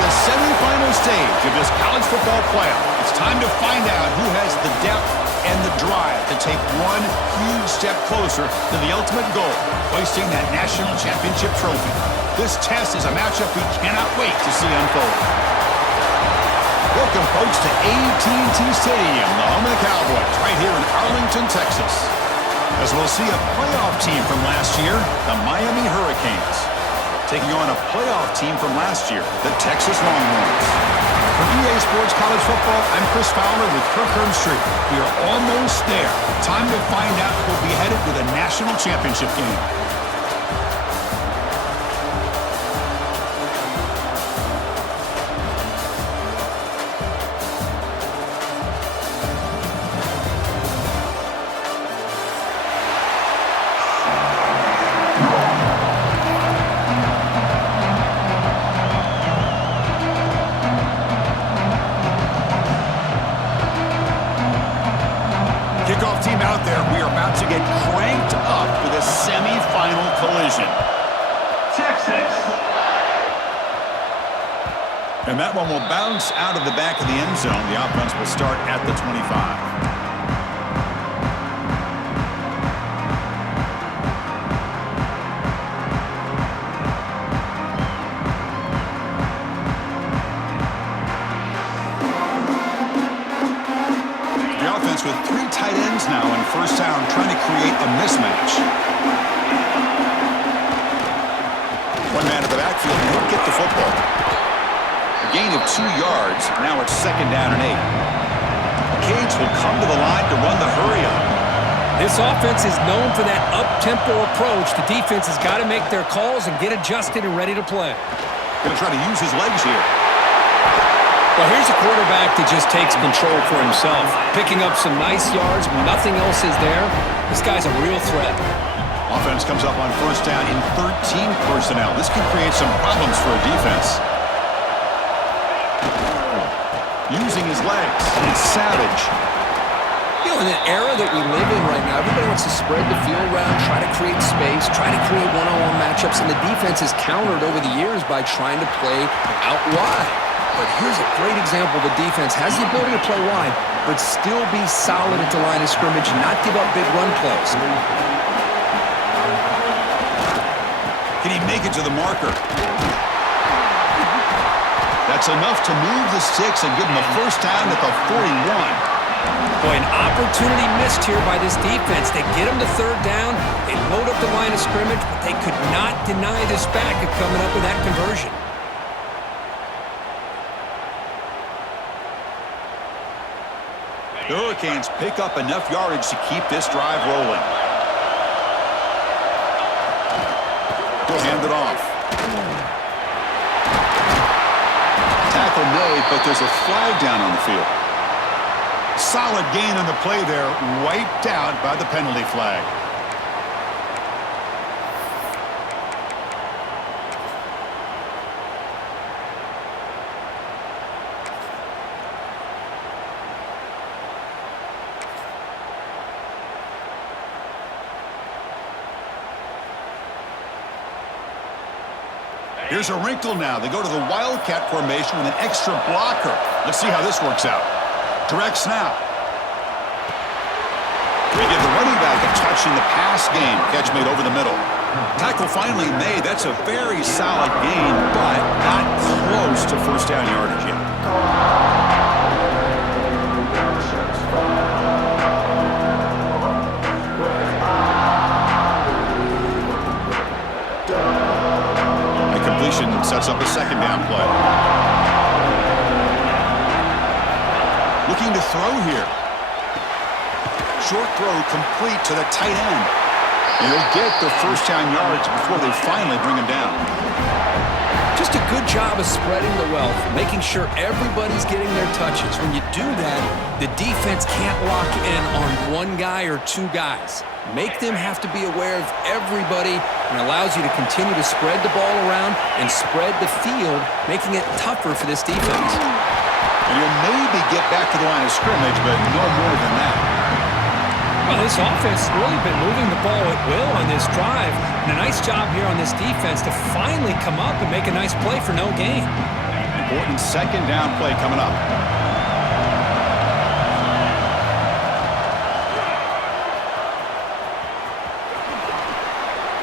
the semifinal stage of this college football playoff. It's time to find out who has the depth and the drive to take one huge step closer to the ultimate goal, hoisting that national championship trophy. This test is a matchup we cannot wait to see unfold. Welcome, folks, to AT&T Stadium, the home of the Cowboys, right here in Arlington, Texas. As we'll see a playoff team from last year, the Miami Hurricanes, taking on a playoff team from last year, the Texas Longhorns. For EA Sports College Football, I'm Chris Fowler with Kirk Herbstreit. We are almost there. Time to find out who will be headed to the national championship game. Kickoff team out there. We are about to get cranked up for the semifinal collision. Texas. And that one will bounce out of the back of the end zone. The offense will start at the 25. With three tight ends now in first down, trying to create a mismatch. One man at the backfield, he'll get the football. A gain of 2 yards. Now it's second down and 8. Cage will come to the line to run the hurry up. This offense is known for that up-tempo approach. The defense has got to make their calls and get adjusted and ready to play. Going to try to use his legs here. Well, here's a quarterback that just takes control for himself, picking up some nice yards when nothing else is there. This guy's a real threat. Offense comes up on first down in 13 personnel. This can create some problems for a defense. Using his legs, it's Savage. You know, in an era that we live in right now, everybody wants to spread the field around, try to create space, try to create one-on-one matchups, and the defense is countered over the years by trying to play out wide. But here's a great example. The defense has the ability to play wide, but still be solid at the line of scrimmage and not give up big run plays. Can he make it to the marker? That's enough to move the sticks and give him a first down at the 41. Boy, an opportunity missed here by this defense. They get him to third down, they load up the line of scrimmage, but they could not deny this back of coming up with that conversion. The Hurricanes pick up enough yardage to keep this drive rolling. He'll hand it off. Tackle made, but there's a flag down on the field. Solid gain on the play there, wiped out by the penalty flag. Here's a wrinkle now. They go to the Wildcat formation with an extra blocker. Let's see how this works out. Direct snap. They give the running back a touch in the pass game. Catch made over the middle. Tackle finally made. That's a very solid gain, but not close to first down yardage yet. Sets up a second down play. Looking to throw here. Short throw complete to the tight end. And he'll get the first down yards before they finally bring him down. Just a good job of spreading the wealth, making sure everybody's getting their touches. When you do that, the defense can't lock in on one guy or two guys. Make them have to be aware of everybody, and allows you to continue to spread the ball around and spread the field, making it tougher for this defense. And you'll maybe get back to the line of scrimmage, but no more than that. Well, this offense has really been moving the ball at will on this drive, and a nice job here on this defense to finally come up and make a nice play for no gain. important second down play coming up.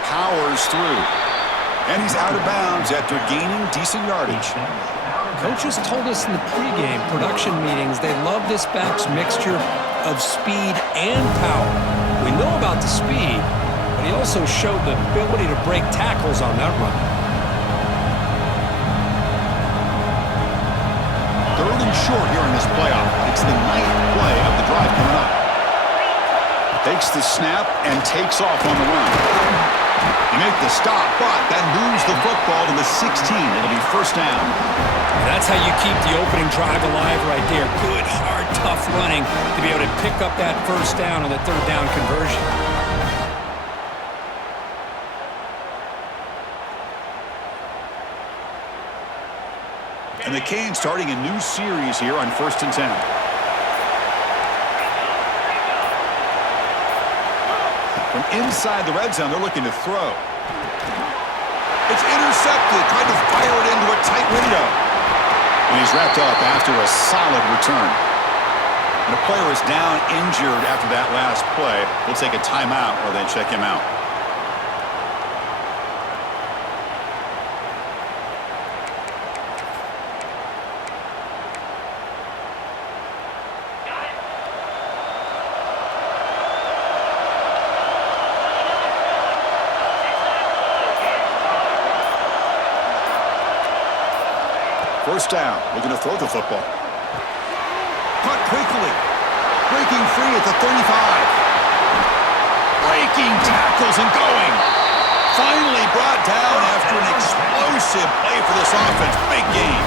Powers through. And he's out of bounds after gaining decent yardage. Coaches told us in the pregame production meetings they love this back's mixture of speed and power. We know about the speed, but he also showed the ability to break tackles on that run. Third and short here in this playoff. It's the 9th play of the drive coming up. Takes the snap and takes off on the run. He made the stop, but that moves the football to the 16. It'll be first down. That's how you keep the opening drive alive right there. Good, hard, tough running to be able to pick up that first down on the third down conversion. And the Canes starting a new series here on 1st and 10. From inside the red zone, they're looking to throw. It's intercepted, trying to fire it into a tight window. And he's wrapped up after a solid return. And the player is down injured after that last play. We'll take a timeout while they check him out. First down, looking to throw the football. Caught quickly. Breaking free at the 35. Breaking tackles and going. Finally brought down after an explosive play for this offense. Big game.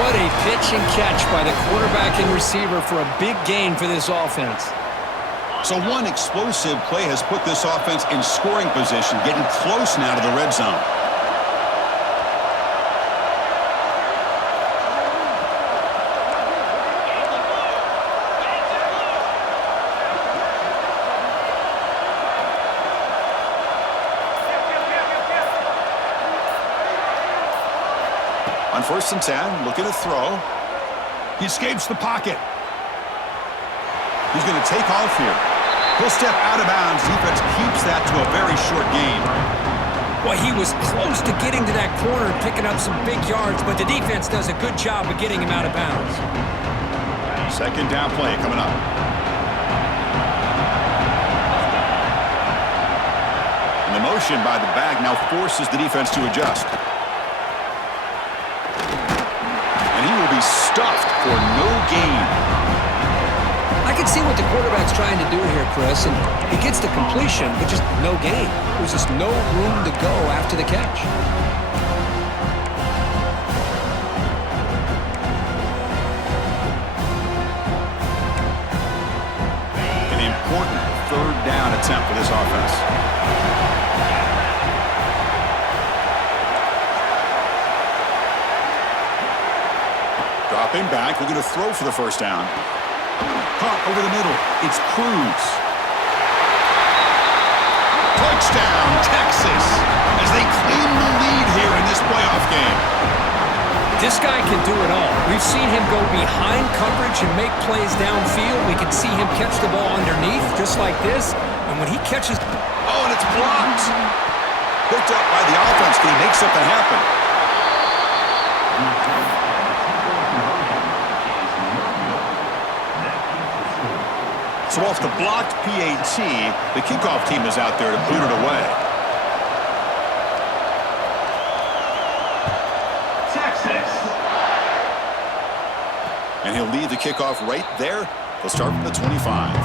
What a pitch and catch by the quarterback and receiver for a big gain for this offense. So one explosive play has put this offense in scoring position, getting close now to the red zone. On 1st and 10, looking to throw. He escapes the pocket. He's going to take off here. He'll step out of bounds. Defense keeps that to a very short gain. Well, he was close to getting to that corner and picking up some big yards, but the defense does a good job of getting him out of bounds. Second down play coming up. And the motion by the back now forces the defense to adjust. And he will be stuffed for no gain. I can see what the quarterback's trying to do here, Chris, and he gets the completion, but just no gain. There's just no room to go after the catch. An important third down attempt for this offense. Dropping back, looking to throw for the first down. Caught over the middle. It's Cruz. Touchdown, Texas, as they claim the lead here in this playoff game. This guy can do it all. We've seen him go behind coverage and make plays downfield. We can see him catch the ball underneath, just like this. And when he catches... Oh, and it's blocked. Picked up by the offense. Can he make something happen? So off the blocked PAT, the kickoff team is out there to boot it away. Texas. And he'll lead the kickoff right there. He'll start from the 25.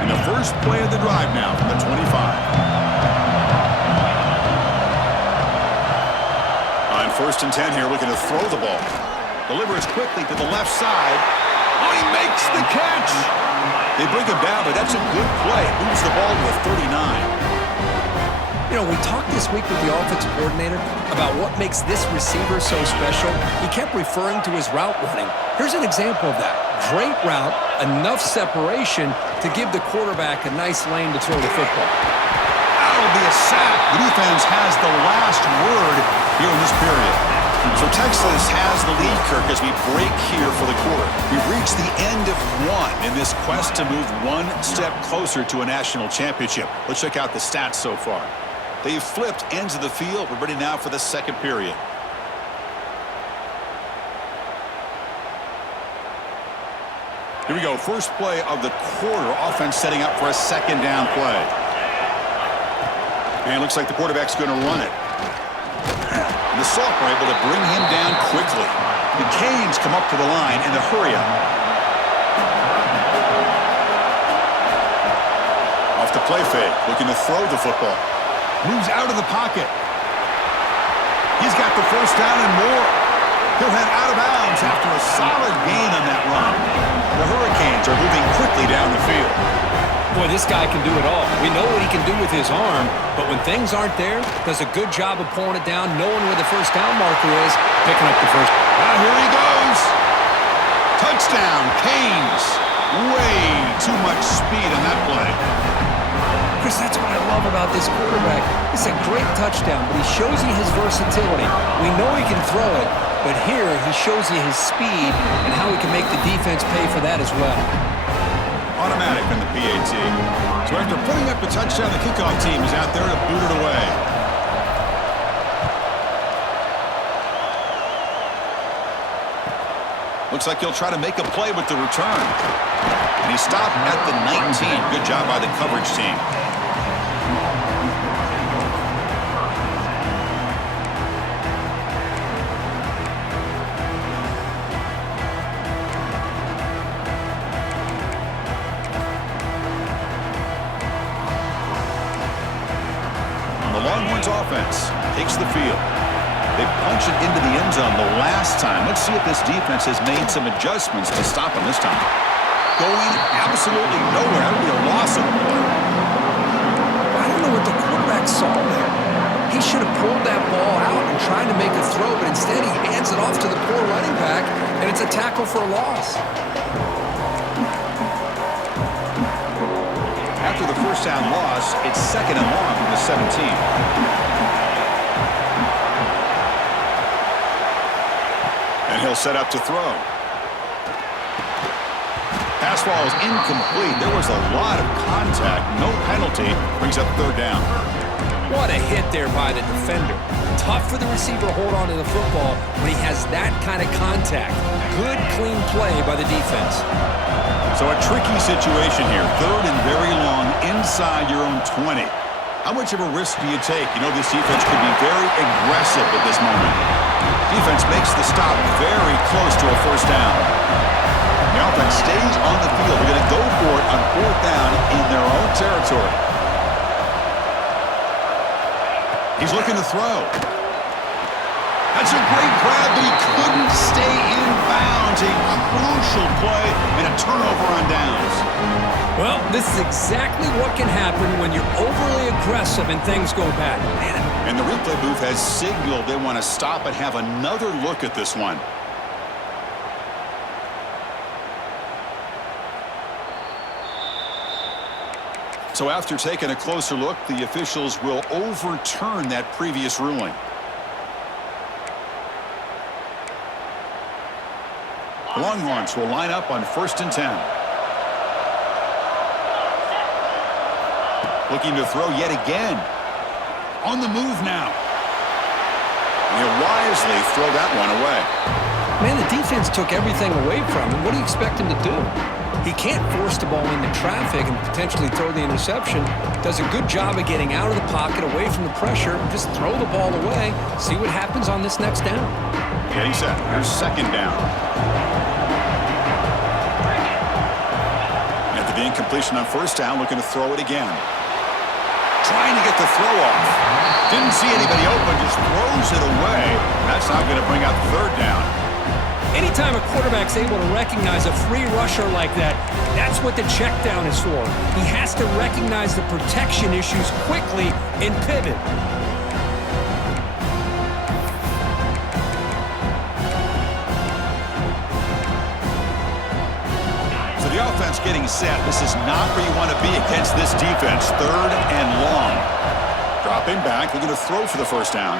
And the first play of the drive now from the 25. 1st and 10 here, looking to throw the ball. Delivers quickly to the left side. Oh, he makes the catch. They bring him down, but that's a good play. Moves the ball to the 39. You know, we talked this week with the offensive coordinator about what makes this receiver so special. He kept referring to his route running. Here's an example of that. Great route, enough separation to give the quarterback a nice lane to throw the football. That'll be a sack. The defense has the last word here in this period. So Texas has the lead, Kirk, as we break here for the quarter. We've reached the end of one in this quest to move one step closer to a national championship. Let's check out the stats so far. They've flipped ends of the field. We're ready now for the second period. Here we go. First play of the quarter. Offense setting up for a second down play. And it looks like the quarterback's going to run it. And the Salk were able to bring him down quickly. The Canes come up to the line in the hurry-up. Off the play fake, looking to throw the football. Moves out of the pocket. He's got the first down and more. He'll head out of bounds after a solid gain on that run. The Hurricanes are moving quickly down the field. Boy, this guy can do it all. We know what he can do with his arm, but when things aren't there, does a good job of pulling it down, knowing where the first down marker is, picking up the first. Now here he goes. Touchdown, Canes. Way too much speed on that play. Chris, that's what I love about this quarterback. It's a great touchdown, but he shows you his versatility. We know he can throw it, but here he shows you his speed and how he can make the defense pay for that as well. Automatic in the PAT. So after putting up the touchdown, the kickoff team is out there to boot it away. Looks like he'll try to make a play with the return. And he stopped at the 19. Good job by the coverage team. Longhorns offense takes the field. They punch it into the end zone the last time. Let's see if this defense has made some adjustments to stop him this time. Going absolutely nowhere. That'll be a loss of the play. I don't know what the quarterback saw there. He should have pulled that ball out and tried to make a throw, but instead he hands it off to the poor running back, and it's a tackle for a loss. After the first down loss, it's second and long from the 17. And he'll set up to throw. Pass ball is incomplete. There was a lot of contact. No penalty. Brings up third down. What a hit there by the defender. Tough for the receiver to hold on to the football when he has that kind of contact. Good, clean play by the defense. So a tricky situation here. Third and very long inside your own 20. How much of a risk do you take? You know this defense could be very aggressive at this moment. Defense makes the stop very close to a first down. The offense stays on the field. They're going to go for it on fourth down in their own territory. He's looking to throw. That's a great grab, but he couldn't stay in bounds. A crucial play and a turnover on downs. Well, this is exactly what can happen when you're overly aggressive and things go bad. And the replay booth has signaled they want to stop and have another look at this one. So after taking a closer look, the officials will overturn that previous ruling. The Longhorns will line up on 1st and 10. Looking to throw yet again. On the move now. And he'll wisely throw that one away. Man, the defense took everything away from him. What do you expect him to do? He can't force the ball into traffic and potentially throw the interception. Does a good job of getting out of the pocket, away from the pressure, and just throw the ball away. See what happens on this next down. Getting set. Here's second down. After the incompletion on first down, looking to throw it again. Trying to get the throw off. Didn't see anybody open, just throws it away. That's not going to bring up third down. Anytime a quarterback's able to recognize a free rusher like that, that's what the check down is for. He has to recognize the protection issues quickly and pivot. So the offense getting set. This is not where you want to be against this defense. 3rd and long. Dropping back, looking to throw for the first down.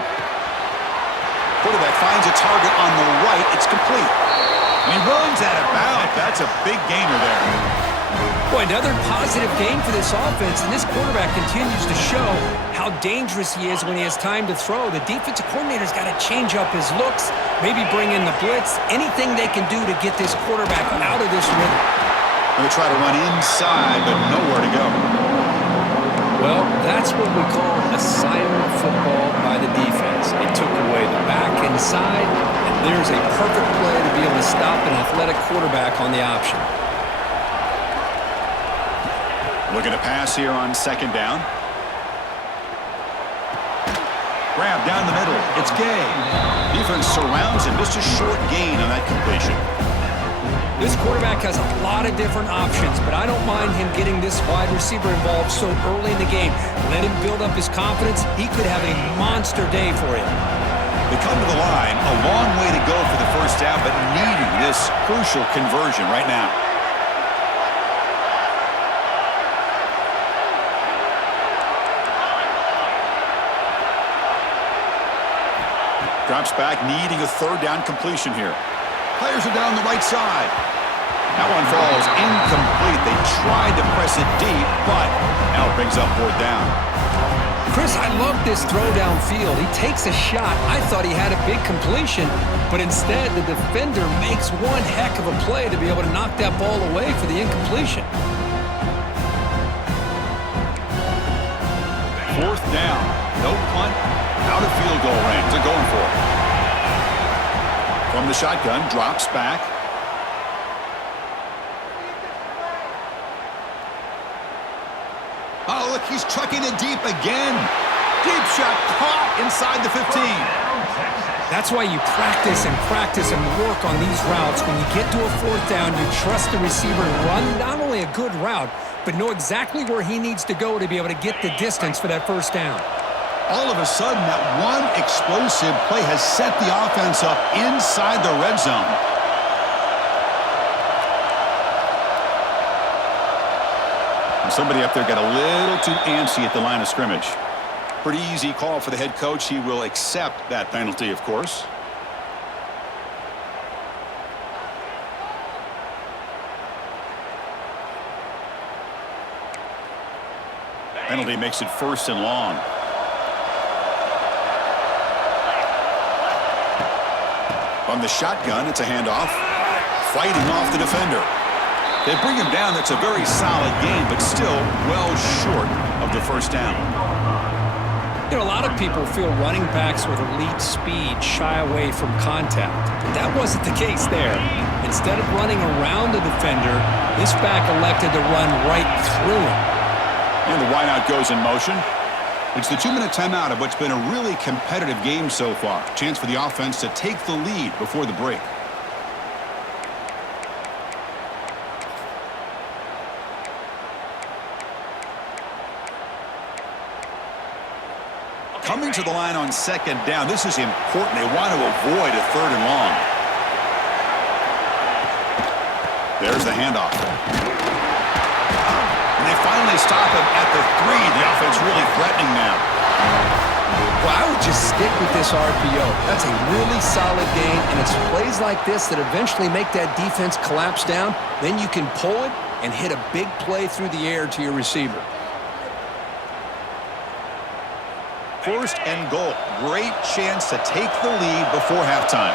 Quarterback finds a target on the right. It's complete. And he runs out of bounds. That's a big gainer there. Boy, another positive game for this offense, and this quarterback continues to show how dangerous he is when he has time to throw. The defensive coordinator's got to change up his looks, maybe bring in the blitz, anything they can do to get this quarterback out of this rhythm. Going to try to run inside, but nowhere to go. Well, that's what we call assignment football by the defense. It took away the back inside, and there's a perfect play to be able to stop an athletic quarterback on the option. Looking to pass here on 2nd down. Grab down the middle. It's Gay. Defense surrounds him. Just a short gain on that completion. This quarterback has a lot of different options, but I don't mind him getting this wide receiver involved so early in the game. Let him build up his confidence. He could have a monster day for him. They come to the line. A long way to go for the first down, but needing this crucial conversion right now. Drops back, needing a 3rd down completion here. Players are down the right side. That one falls incomplete. They tried to press it deep, but now it brings up 4th down. Chris, I love this throw downfield. He takes a shot. I thought he had a big completion, but instead the defender makes one heck of a play to be able to knock that ball away for the incompletion. 4th down. No punt. Out of field goal range. They're going for it. From the shotgun, drops back. Oh, look, he's trucking it deep again. Deep shot caught inside the 15. That's why you practice and work on these routes. When you get to a 4th down, you trust the receiver to run not only a good route, but know exactly where he needs to go to be able to get the distance for that first down. All of a sudden, that one explosive play has set the offense up inside the red zone. And somebody up there got a little too antsy at the line of scrimmage. Pretty easy call for the head coach. He will accept that penalty, of course. Penalty makes it 1st and long. On the shotgun, it's a handoff. Fighting off the defender. They bring him down. That's a very solid game, but still well short of the first down. You know, a lot of people feel running backs with elite speed shy away from contact. But that wasn't the case there. Instead of running around the defender, this back elected to run right through him. And the wideout goes in motion. It's the 2-minute timeout of what's been a really competitive game so far. Chance for the offense to take the lead before the break. Coming to the line on 2nd down. This is important. They want to avoid a 3rd and long. There's the handoff. And they finally stop him at the 3. The offense really threatening now. Well, I would just stick with this RPO. That's a really solid game, and it's plays like this that eventually make that defense collapse down. Then you can pull it and hit a big play through the air to your receiver. 1st and goal. Great chance to take the lead before halftime.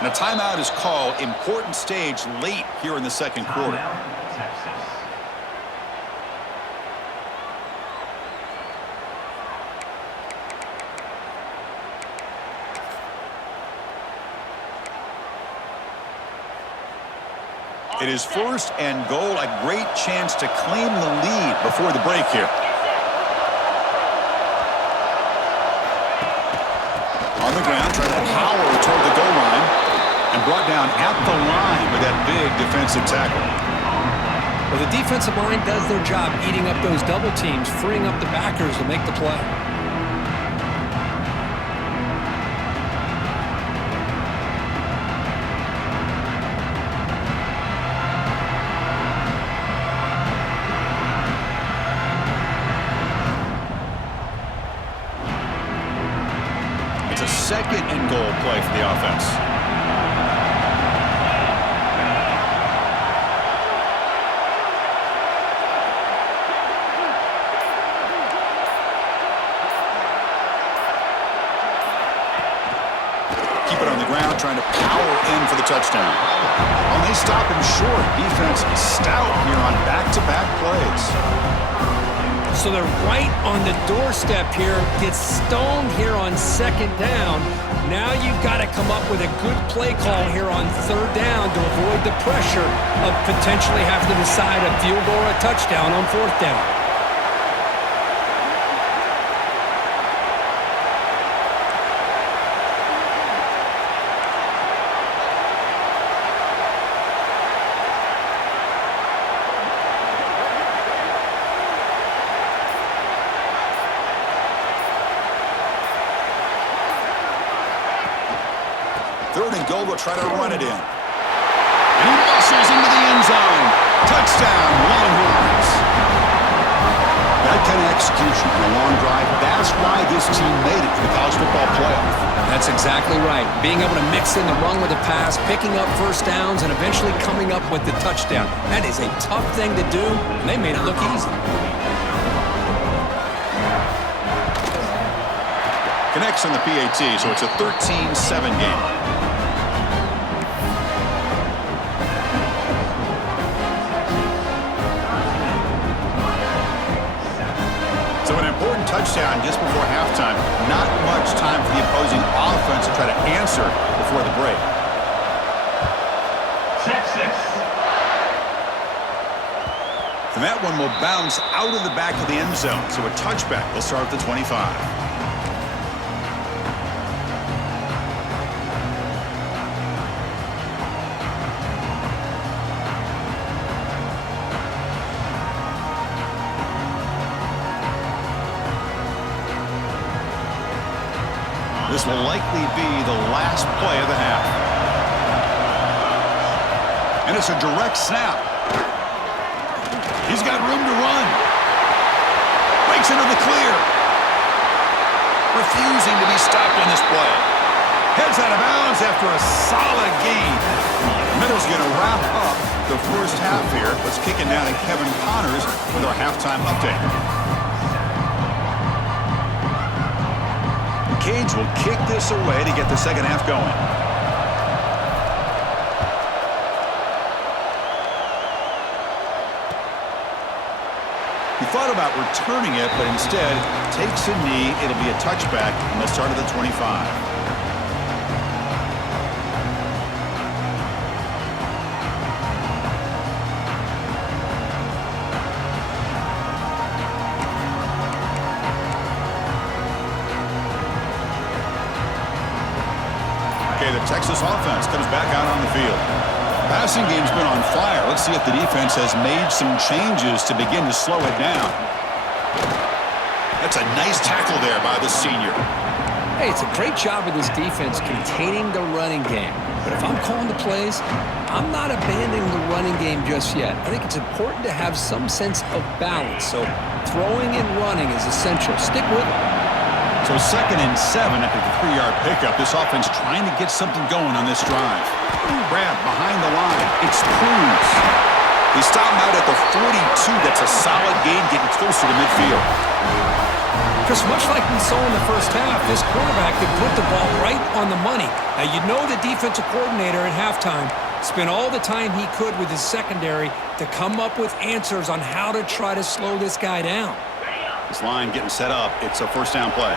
And a timeout is called. Important stage late here in the 2nd quarter. It is first and goal, a great chance to claim the lead before the break here. On the ground, trying to power toward the goal line, and brought down at the line with that big defensive tackle. Well, the defensive line does their job eating up those double teams, freeing up the backers to make the play. It's a second and goal play for the offense. Keep it on the ground, trying to power in for the touchdown. Oh, they stop him short. Defense stout here on back-to-back plays. So they're right on the doorstep here. Gets stoned here on second down. Now you've got to come up with a good play call here on third down to avoid the pressure of potentially having to decide a field goal or a touchdown on fourth down. Third and goal, will try to run it in. And he muscles into the end zone. Touchdown, Longhorns. That kind of execution in a long drive, that's why this team made it to the college football playoff. That's exactly right. Being able to mix in the run with the pass, picking up first downs, and eventually coming up with the touchdown. That is a tough thing to do, and they made it look easy. Connects on the PAT, so it's a 13-7 game. So an important touchdown just before halftime. Not much time for the opposing offense to try to answer before the break. And that one will bounce out of the back of the end zone. So a touchback will start at the 25. This will likely be the last play of the half. And it's a direct snap. He's got room to run. Breaks into the clear. Refusing to be stopped on this play. Heads out of bounds after a solid gain. Middle's going to wrap up the first half here. Let's kick it now to Kevin Connors with our halftime update. Canes will kick this away to get the second half going. He thought about returning it, but instead takes a knee. It'll be a touchback, and they'll start at the 25. The Texas offense comes back out on the field. Passing game's been on fire. Let's see if the defense has made some changes to begin to slow it down. That's a nice tackle there by the senior. Hey, it's a great job of this defense containing the running game. But if I'm calling the plays, I'm not abandoning the running game just yet. I think it's important to have some sense of balance. So throwing and running is essential. Stick with it. So 2nd and 7 after the 3-yard pickup. This offense trying to get something going on this drive. Grab behind the line. It's Cruz. He stopped out at the 42. That's a solid gain, getting closer to midfield. Chris, much like we saw in the first half, this quarterback could put the ball right on the money. Now, you know the defensive coordinator at halftime spent all the time he could with his secondary to come up with answers on how to try to slow this guy down. This line getting set up. It's a first down play.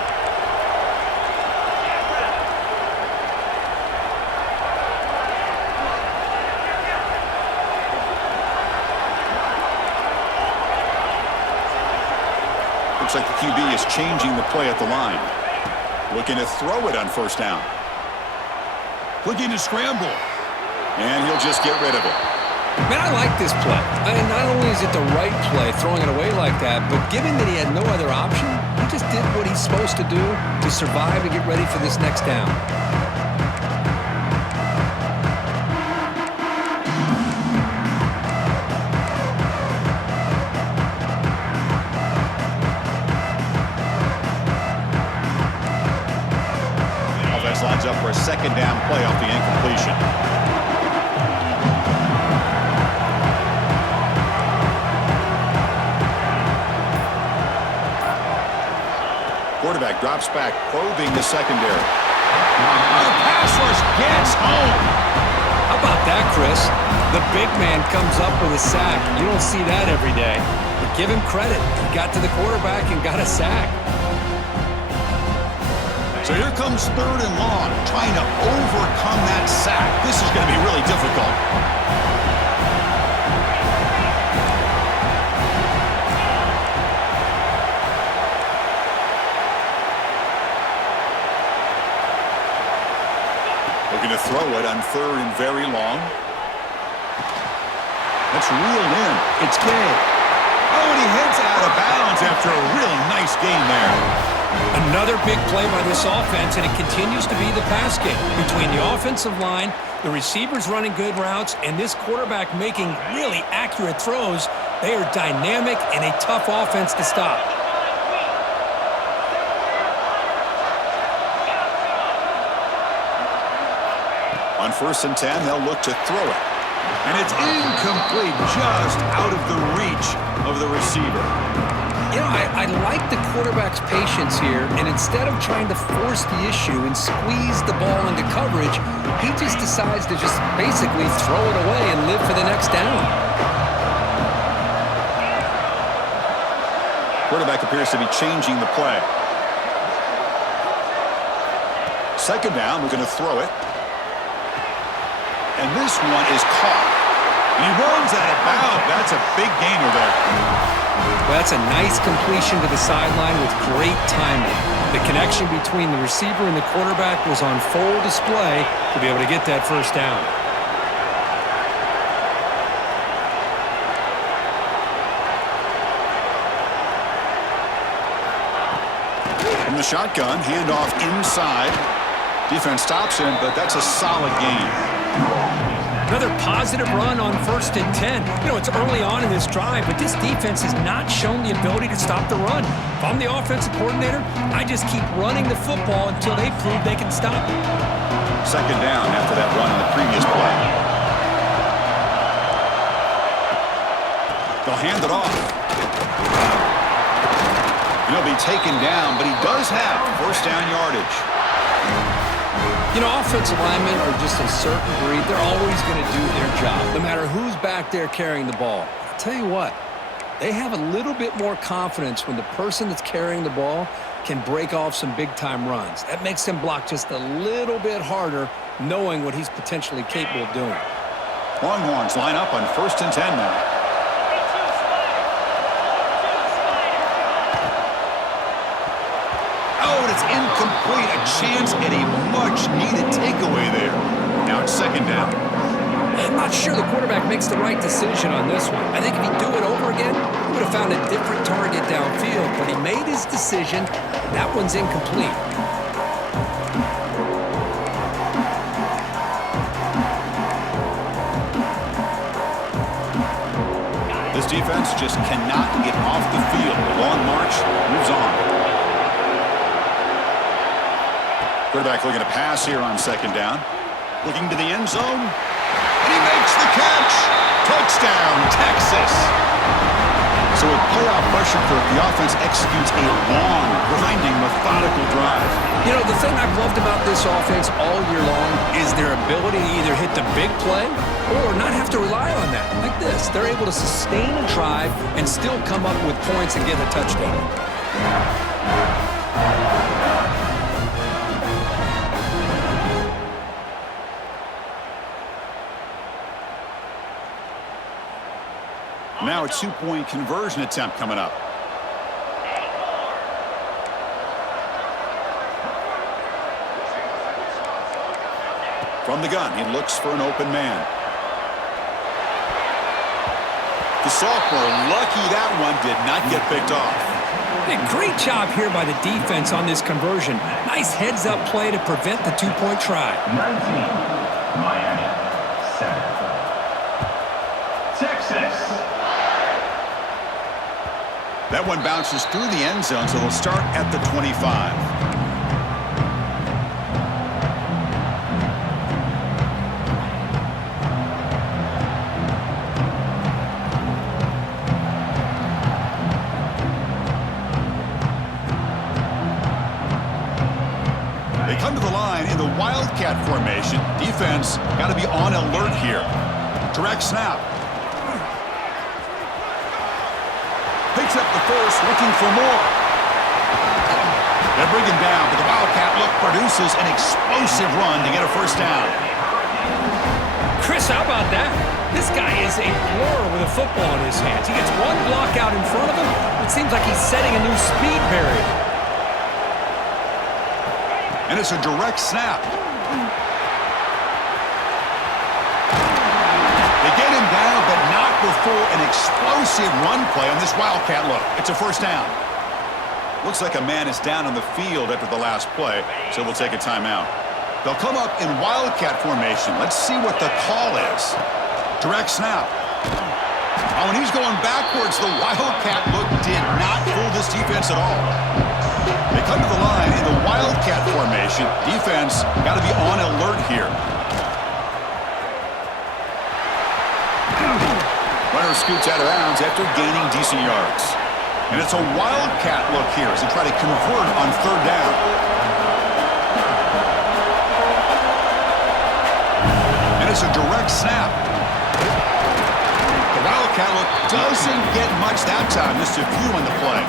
Looks like the QB is changing the play at the line. Looking to throw it on first down. Looking to scramble. And he'll just get rid of it. Man, I like this play. Not only is it the right play, throwing it away like that, but given that he had no other option, he just did what he's supposed to do to survive and get ready for this next down. Offense lines up for a second down play off the incompletion. Quarterback drops back, probing the secondary. The pass rush gets home. How about that, Chris? The big man comes up with a sack. You don't see that every day. But give him credit. He got to the quarterback and got a sack. So here comes 3rd and long, trying to overcome that sack. This is going to be really difficult. Looking to throw it on 3rd and very long. That's reeled in. It's game. Oh, and he heads out of bounds after a really nice game there. Another big play by this offense, and it continues to be the pass game. Between the offensive line, the receivers running good routes, and this quarterback making really accurate throws, they are dynamic and a tough offense to stop. On 1st and 10, they'll look to throw it. And it's incomplete, just out of the reach of the receiver. You know, I like the quarterback's patience here, and instead of trying to force the issue and squeeze the ball into coverage, he just decides to just basically throw it away and live for the next down. Quarterback appears to be changing the play. 2nd down, we're going to throw it. And this one is caught. And he runs out of bounds. That's a big gainer there. Well, that's a nice completion to the sideline with great timing. The connection between the receiver and the quarterback was on full display to be able to get that first down. From the shotgun, handoff inside. Defense stops him, but that's a solid gain. Another positive run on 1st and 10. You know, it's early on in this drive, but this defense has not shown the ability to stop the run. If I'm the offensive coordinator, I just keep running the football until they prove they can stop it. 2nd down after that run in the previous play. They'll hand it off. And he'll be taken down, but he does have 1st down yardage. You know, offensive linemen are just a certain breed. They're always going to do their job, no matter who's back there carrying the ball. I'll tell you what, they have a little bit more confidence when the person that's carrying the ball can break off some big-time runs. That makes them block just a little bit harder, knowing what he's potentially capable of doing. Longhorns line up on 1st and 10 now. Incomplete, a chance at a much-needed takeaway there. Now it's 2nd down. I'm not sure the quarterback makes the right decision on this one. I think if he'd do it over again, he would have found a different target downfield, but he made his decision. That one's incomplete. This defense just cannot get off the field. The long march moves on. Quarterback looking to pass here on 2nd down. Looking to the end zone. And he makes the catch. Touchdown, Texas. So with playoff pressure for the offense executes a long, grinding, methodical drive. You know, the thing I've loved about this offense all year long is their ability to either hit the big play or not have to rely on that. Like this, they're able to sustain a drive and still come up with points and get a touchdown. Now a 2-point conversion attempt coming up. From the gun, he looks for an open man. The sophomore, lucky that one did not get picked off. Hey, great job here by the defense on this conversion. Nice heads-up play to prevent the two-point try. 19, Miami, 7. Texas. That one bounces through the end zone, so they'll start at the 25. They come to the line in the Wildcat formation. Defense got to be on alert here. Direct snap. Picks up the first, looking for more. They bring him down, but the Wildcat look produces an explosive run to get a first down. Chris, how about that? This guy is a blur with a football in his hands. He gets one block out in front of him. It seems like he's setting a new speed barrier. And it's a direct snap. They get him down, but not before an explosive run play on this Wildcat look. It's a first down. Looks like a man is down on the field after the last play, so we'll take a timeout. They'll come up in Wildcat formation. Let's see what the call is. Direct snap. Oh, and he's going backwards. The Wildcat look did not fool this defense at all. They come to the line in the Wildcat formation. Defense got to be on alert here. Runner scoots out of bounds after gaining decent yards. And it's a Wildcat look here as they try to convert on third down. And it's a direct snap. The Wildcat look doesn't get much that time, just a few on the play.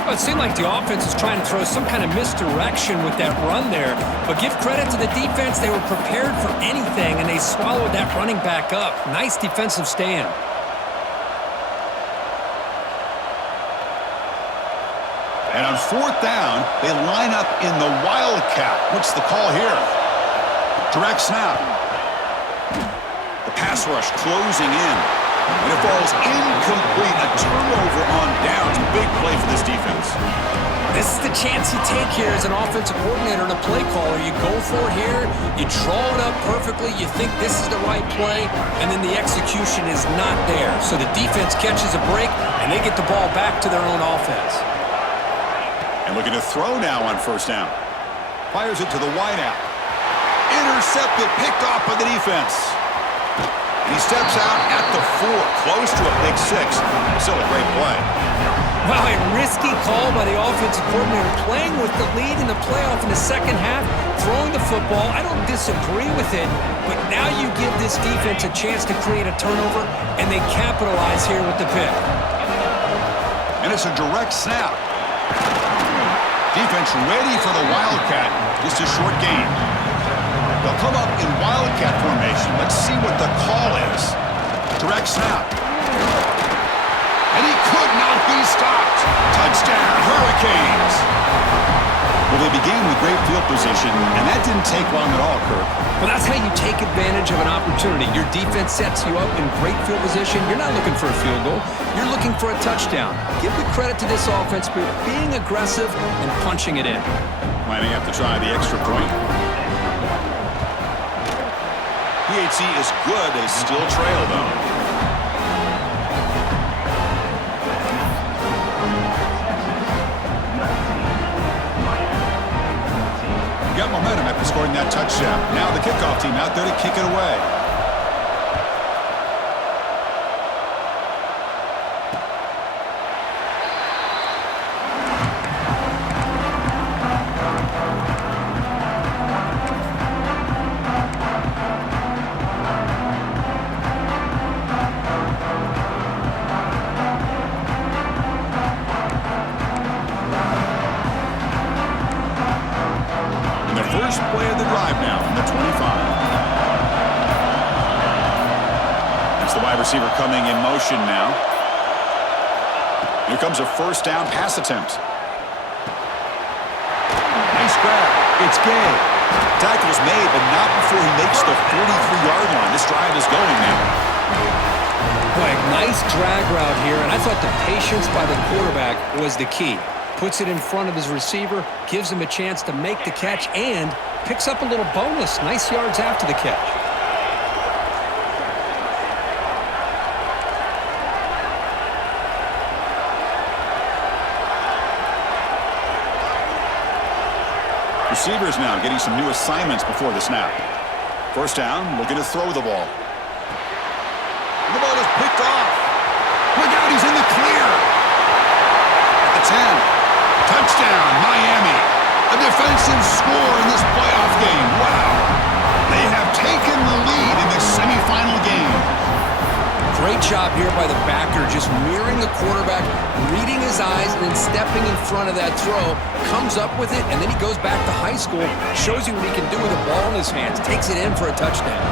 Well, it seemed like the offense was trying to throw some kind of misdirection with that run there. But give credit to the defense. They were prepared for anything, and they swallowed that running back up. Nice defensive stand. And on fourth down, they line up in the Wildcat. What's the call here? Direct snap. The pass rush closing in. And it falls incomplete. A turnover on downs. Big play for this defense. This is the chance you take here as an offensive coordinator and a play caller. You go for it here. You draw it up perfectly. You think this is the right play. And then the execution is not there. So the defense catches a break, and they get the ball back to their own offense. And looking to throw now on first down. Fires it to the wideout. Intercepted, picked off by the defense. And he steps out at the 4, close to a big 6. Still a great play. Wow, a risky call by the offensive coordinator, playing with the lead in the playoff in the second half, throwing the football. I don't disagree with it, but now you give this defense a chance to create a turnover, and they capitalize here with the pick. And it's a direct snap. Defense ready for the Wildcat. Just a short gain. They'll come up in Wildcat formation. Let's see what the call is. Direct snap. And he could not be stopped. Touchdown, Hurricanes. Well, they began with great field position, and that didn't take long at all, Kirk. Well, that's how you take advantage of an opportunity. Your defense sets you up in great field position. You're not looking for a field goal. You're looking for a touchdown. Give the credit to this offense for being aggressive and punching it in. Miami have to try the extra point. PHC is good. They still trail, though. Got momentum after scoring that touchdown. Now the kickoff team out there to kick it away. First play of the drive now from the 25. It's the wide receiver coming in motion now. Here comes a first down pass attempt. Nice grab. It's Gay. Tackle's made, but not before he makes the 43-yard line. This drive is going now. Boy, nice drag route here, and I thought the patience by the quarterback was the key. Puts it in front of his receiver, gives him a chance to make the catch, and picks up a little bonus. Nice yards after the catch. Receivers now getting some new assignments before the snap. First down, looking to throw the ball. The ball is picked off. Look out, he's in the clear. At the 10. Touchdown, Miami. A defensive score in this playoff game. Wow. They have taken the lead in this semifinal game. Great job here by the backer, just mirroring the quarterback, reading his eyes, and then stepping in front of that throw. Comes up with it, and then he goes back to high school, shows you what he can do with the ball in his hands, takes it in for a touchdown.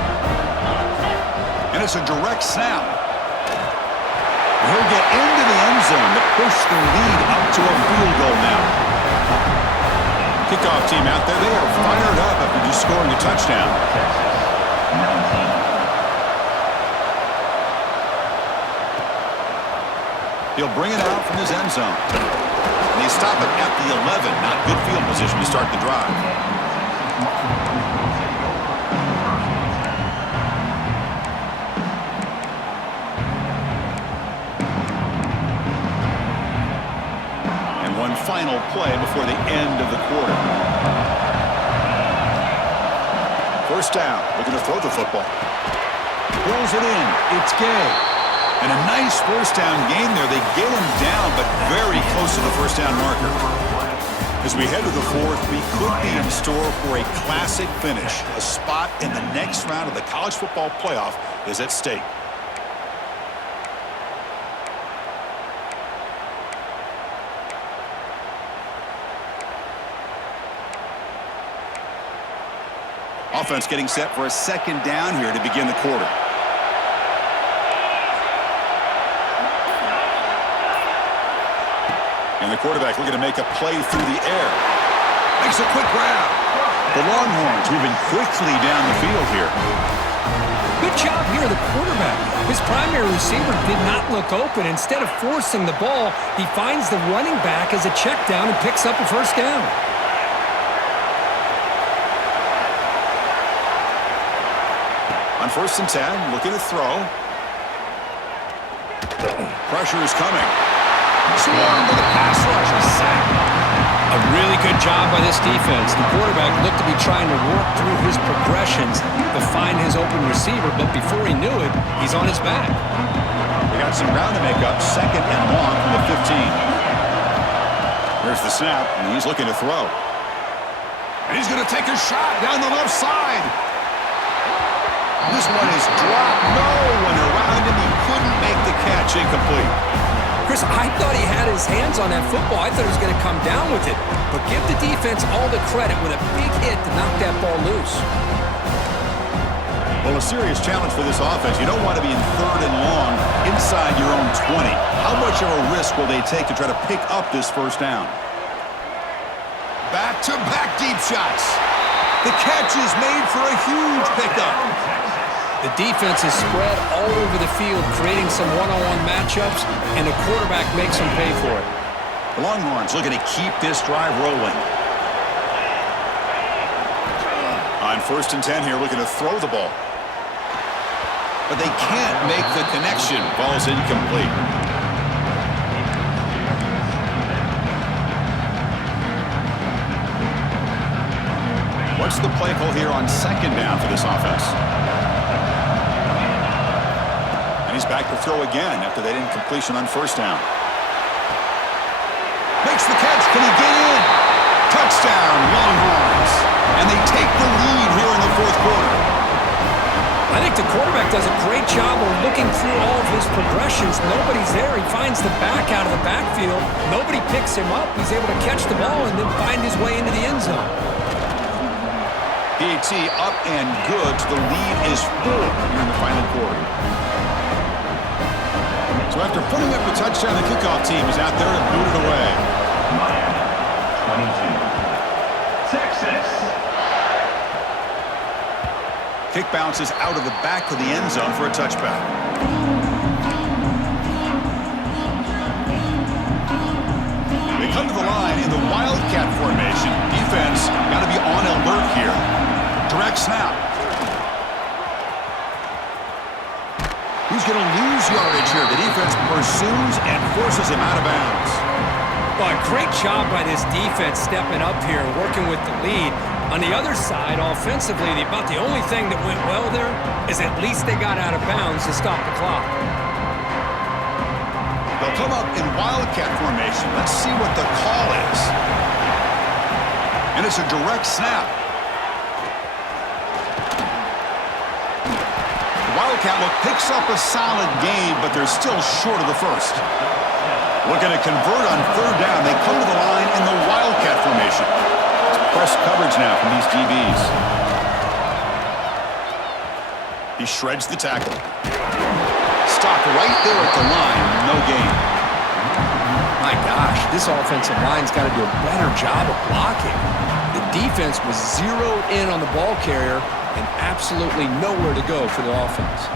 And it's a direct snap. He'll get into the end zone to push the lead up to a field goal now. Kickoff team out there, they are fired up after just scoring a touchdown. Texas, 19. He'll bring it out from his end zone. And they stop it at the 11. Not good field position to start the drive. And one final play before the end of the quarter. First down, looking to throw the football. Pulls it in. It's Gay. And a nice first down game there. They get him down, but very close to the first down marker. As we head to the fourth, we could be in store for a classic finish. A spot in the next round of the college football playoff is at stake. Offense getting set for a second down here to begin the quarter. And the quarterback looking to make a play through the air. Makes a quick grab. The Longhorns moving quickly down the field here. Good job here, the quarterback. His primary receiver did not look open. Instead of forcing the ball, he finds the running back as a check down and picks up a first down. On 1st and 10, looking to throw. Pressure is coming. Swarm with a pass rush. A sack. A really good job by this defense. The quarterback looked to be trying to work through his progressions to find his open receiver, but before he knew it, he's on his back. We got some ground to make up. 2nd and long from the 15. There's the snap, and he's looking to throw. And he's going to take a shot down the left side. This one is dropped. No one around him. He couldn't make the catch. Incomplete. Chris, I thought he had his hands on that football. I thought he was going to come down with it. But give the defense all the credit with a big hit to knock that ball loose. Well, a serious challenge for this offense. You don't want to be in 3rd and long inside your own 20. How much of a risk will they take to try to pick up this first down? Back-to-back deep shots. The catch is made for a huge pickup. The defense is spread all over the field, creating some one-on-one matchups, and the quarterback makes them pay for it. The Longhorns looking to keep this drive rolling. On 1st and 10 here, looking to throw the ball. But they can't make the connection. Ball's incomplete. What's the play call here on 2nd down for this offense? He's back to throw again after that incompletion on 1st down. Makes the catch. Can he get in? Touchdown, Longhorns. And they take the lead here in the 4th quarter. I think the quarterback does a great job of looking through all of his progressions. Nobody's there. He finds the back out of the backfield. Nobody picks him up. He's able to catch the ball and then find his way into the end zone. PAT up and good. The lead is 4 here in the final quarter. So after putting up the touchdown, the kickoff team is out there to boot it away. Miami, 22. Texas, Kick bounces out of the back of the end zone for a touchback. They come to the line in the wildcat formation. Defense got to be on alert here. Direct snap. He's going to lose yardage here. The defense pursues and forces him out of bounds. Well, a great job by this defense stepping up here and working with the lead. On the other side, offensively, about the only thing that went well there is at least they got out of bounds to stop the clock. They'll come up in wildcat formation. Let's see what the call is. And it's a direct snap. The wildcat look picks up a solid gain, but they're still short of the first. Looking to convert on third down. They come to the line in the wildcat formation. Press coverage now from these DBs. He shreds the tackle. Stopped right there at the line. No gain. My gosh, this offensive line's got to do a better job of blocking. The defense was zeroed in on the ball carrier and absolutely nowhere to go for the offense.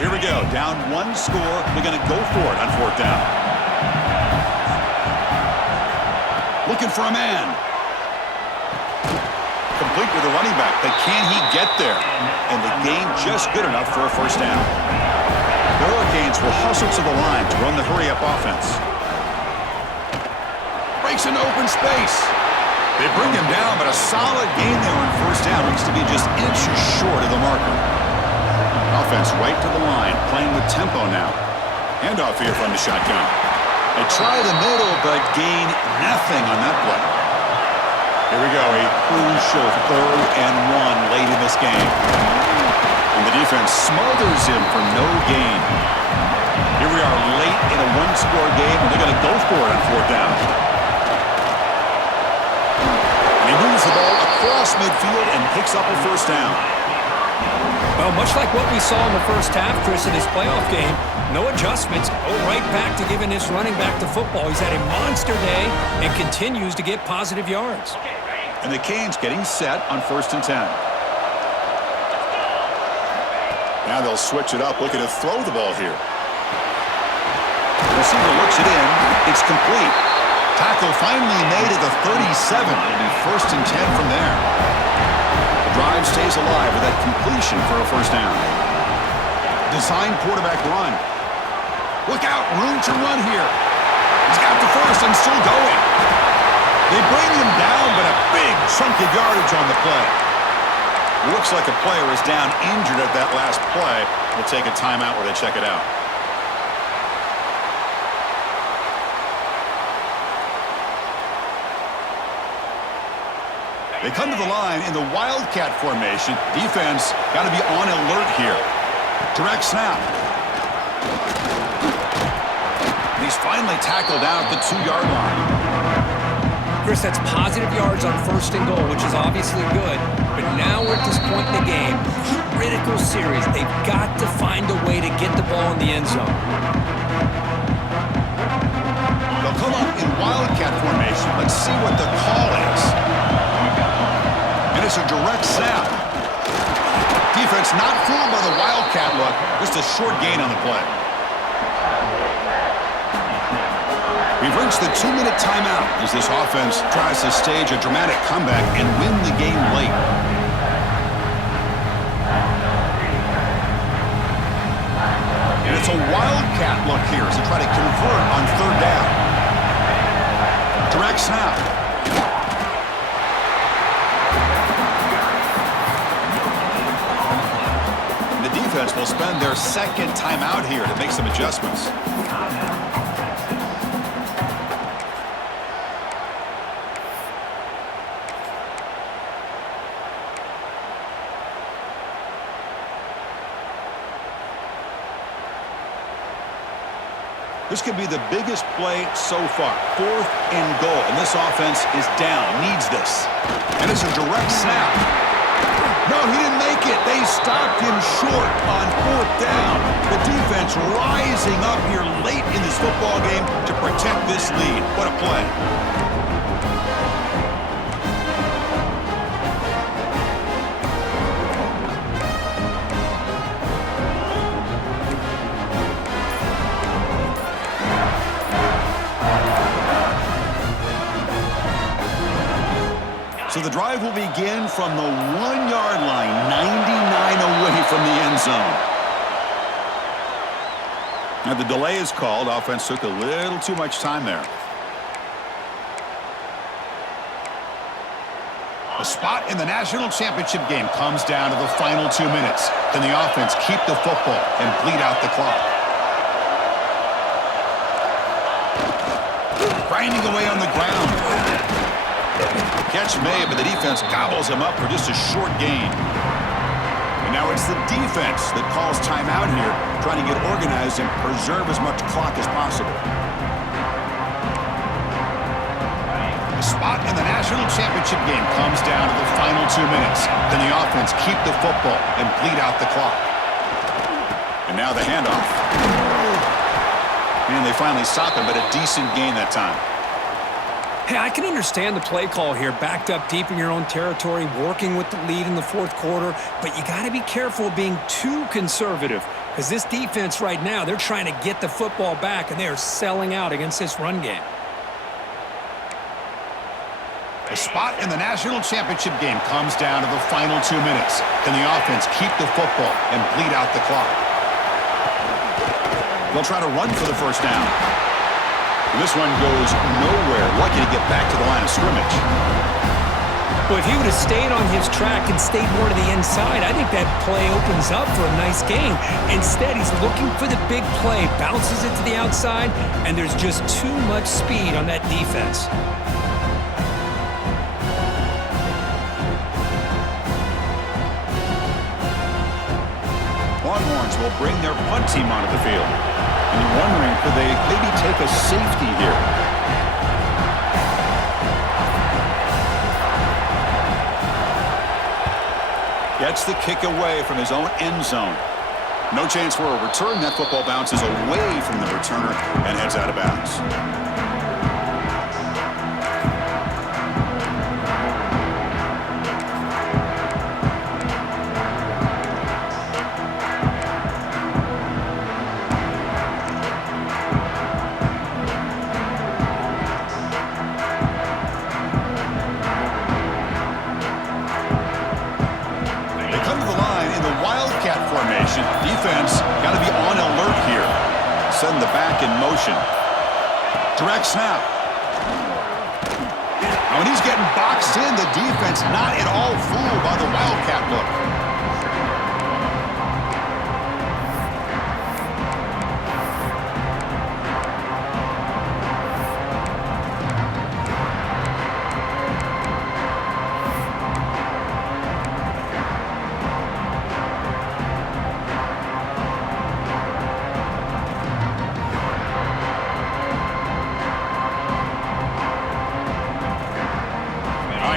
Here we go. Down one score. They're going to go for it on fourth down. Looking for a man. Complete with the running back. But can he get there? And the gain just good enough for a first down. The Hurricanes will hustle to the line to run the hurry-up offense. Breaks into open space. They bring him down, but a solid gain there on first down. Looks to be just inches short of the marker. Offense right to the line, playing with tempo now. Handoff here from the shotgun. They try the middle, but gain nothing on that play. Here we go, a crucial 3rd and 1 late in this game. And the defense smothers him for no gain. Here we are late in a one-score game, and they're going to go for it on fourth down. And he moves the ball across midfield and picks up a first down. Well, much like what we saw in the first half, Chris, in this playoff game, no adjustments. Go right back to giving this running back the football. He's had a monster day and continues to get positive yards. And the Canes getting set on 1st and 10. Now they'll switch it up, looking to throw the ball here. The receiver looks it in. It's complete. Tackle finally made at the 37. It'll be 1st and 10 from there. Drive stays alive with that completion for a first down. Design quarterback run. Look out, room to run here. He's got the first and still going. They bring him down, but a big chunk of yardage on the play. Looks like a player is down injured at that last play. We'll take a timeout where they check it out. They come to the line in the wildcat formation. Defense got to be on alert here. Direct snap. He's finally tackled out at the 2-yard line. Chris, that's positive yards on 1st and goal, which is obviously good. But now we're at this point in the game, critical series. They've got to find a way to get the ball in the end zone. They'll come up in wildcat formation. Let's see what the call is. And it's a direct snap. Defense not fooled by the wildcat look. Just a short gain on the play. We've reached the 2-minute timeout as this offense tries to stage a dramatic comeback and win the game late. And it's a wildcat look here as they try to convert on third down. Direct snap. And the defense will spend their second timeout here to make some adjustments. This could be the biggest play so far. 4th and goal. And this offense is down. Needs this. And it's a direct snap. No, he didn't make it. They stopped him short on 4th down. The defense rising up here late in this football game to protect this lead. What a play. the drive will begin from the 1-yard line, 99 away from the end zone. Now the delay is called. Offense took a little too much time there. The spot in the national championship game comes down to the final 2 minutes. Can the offense keep the football and bleed out the clock? Grinding away on the ground. Catch made, but the defense gobbles him up for just a short gain. And now it's the defense that calls timeout here, trying to get organized and preserve as much clock as possible. The spot in the national championship game comes down to the final 2 minutes. Can the offense keep the football and bleed out the clock? And now the handoff. And they finally stop him, but a decent gain that time. Hey, I can understand the play call here, backed up deep in your own territory, working with the lead in the fourth quarter, but you got to be careful of being too conservative because this defense right now, they're trying to get the football back, and they are selling out against this run game. The spot in the national championship game comes down to the final 2 minutes. Can the offense keep the football and bleed out the clock? They'll try to run for the first down. This one goes nowhere. Lucky to get back to the line of scrimmage. Well, if he would have stayed on his track and stayed more to the inside, I think that play opens up for a nice game. Instead, he's looking for the big play, bounces it to the outside, and there's just too much speed on that defense. Longhorns will bring their punt team onto the field. And you're wondering, could they maybe take a safety here? Gets the kick away from his own end zone. No chance for a return. That football bounces away from the returner and heads out of bounds. Defense got to be on alert here. Send the back in motion. Direct snap. Now when he's getting boxed in, the defense not at all fooled by the Wildcat look.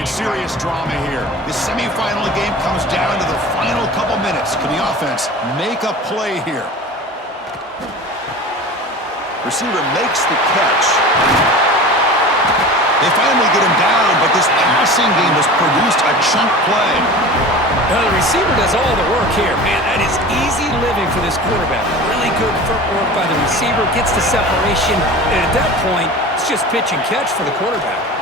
Serious drama here. The semifinal game comes down to the final couple minutes. Can the offense make a play here? Receiver makes the catch. They finally get him down, but this passing game has produced a chunk play. Now the receiver does all the work here. Man, that is easy living for this quarterback. Really good footwork by the receiver. Gets the separation. And at that point, it's just pitch and catch for the quarterback.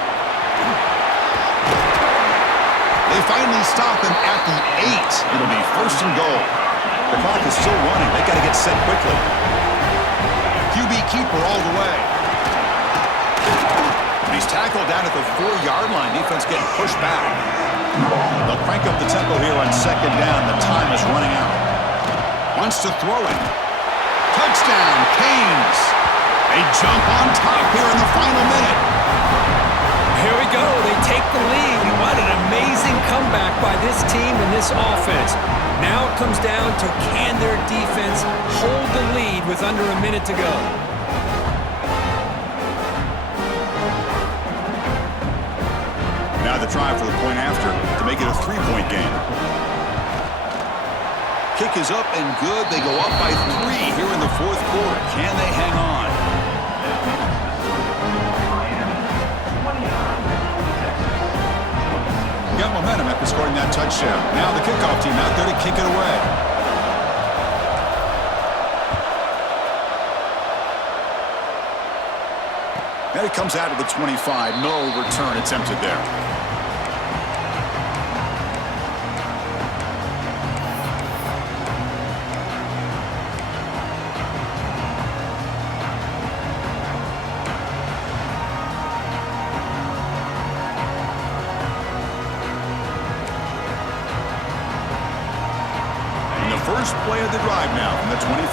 They finally stop him at the 8. It'll be first and goal. The clock is still running. They got to get set quickly. QB keeper all the way. And he's tackled down at the 4-yard line. Defense getting pushed back. They'll crank up the tempo here on second down. The time is running out. Wants to throw it. Touchdown, Canes. They jump on top here in the final minute. Here we go. They take the lead. What an amazing comeback by this team and this offense. Now it comes down to can their defense hold the lead with under a minute to go. Now the try for the point after to make it a 3-point game. Kick is up and good. They go up by 3 here in the fourth quarter. Can they hang on? Got momentum after scoring that touchdown. Now the kickoff team out there to kick it away. And it comes out of the 25. No return attempted there. first play of the drive now from the 25.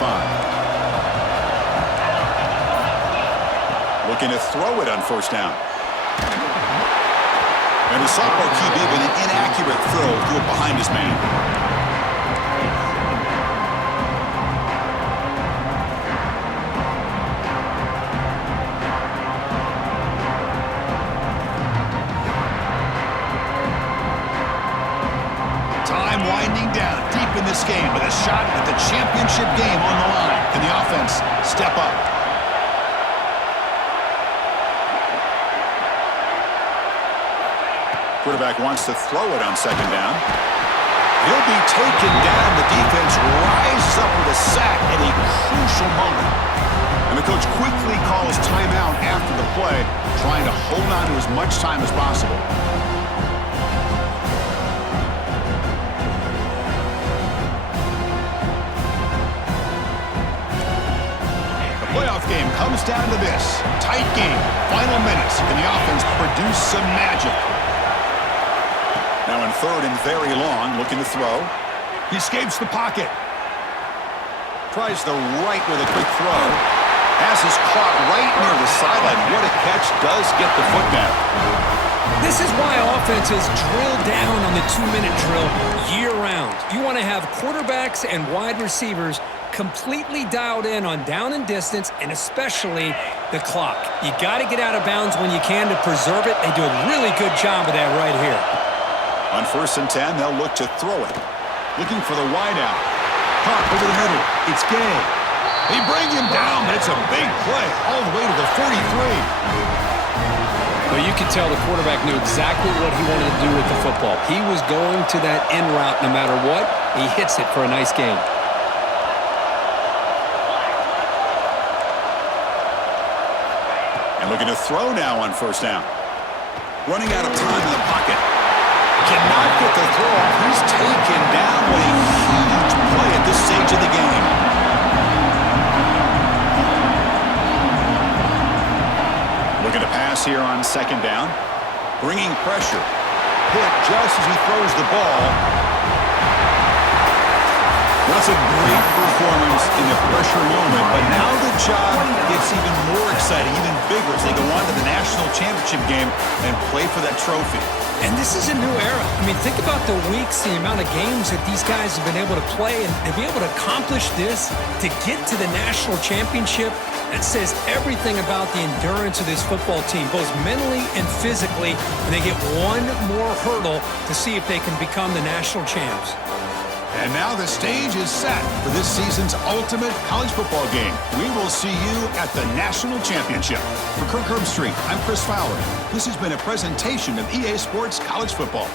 Looking to throw it on first down. And the sophomore QB with an inaccurate throw threw it behind his man. Time winding down deep in this game with a shot at the championship game on the line. Can the offense step up? Quarterback wants to throw it on second down. He'll be taken down. The defense rises up with a sack at a crucial moment. And the coach quickly calls timeout after the play, trying to hold on to as much time as possible. The playoff game comes down to this. Tight game. Final minutes. Can the offense produce some magic? Now in third and very long, looking to throw. He escapes the pocket. Tries the right with a quick throw. Has his caught right near the sideline. What a catch. Does get the foot back. This is why offenses drill down on the 2-minute drill year-round. You want to have quarterbacks and wide receivers completely dialed in on down and distance, and especially the clock. You got to get out of bounds when you can to preserve it. They do a really good job of that right here. On 1st and 10, they'll look to throw it. Looking for the wideout. Caught over the middle. It's Gay. They bring him down, but it's a big play all the way to the 43. Well, you can tell the quarterback knew exactly what he wanted to do with the football. He was going to that in route no matter what. He hits it for a nice gain. And looking to throw now on 1st down. Running out of time in the pocket. Cannot get the throw off. He's taken down with a huge play at this stage of the game. Looking to pass here on 2nd down. Bringing pressure. Hit just as he throws the ball. That's a great performance in the pressure moment, but now the job gets even more exciting, even bigger as they go on to the national championship game and play for that trophy. And this is a new era. I mean, think about the weeks, the amount of games that these guys have been able to play, and to be able to accomplish this, to get to the national championship, that says everything about the endurance of this football team, both mentally and physically, and they get one more hurdle to see if they can become the national champs. And now the stage is set for this season's ultimate college football game. We will see you at the National Championship. For Kirk Herbstreit, I'm Chris Fowler. This has been a presentation of EA Sports College Football.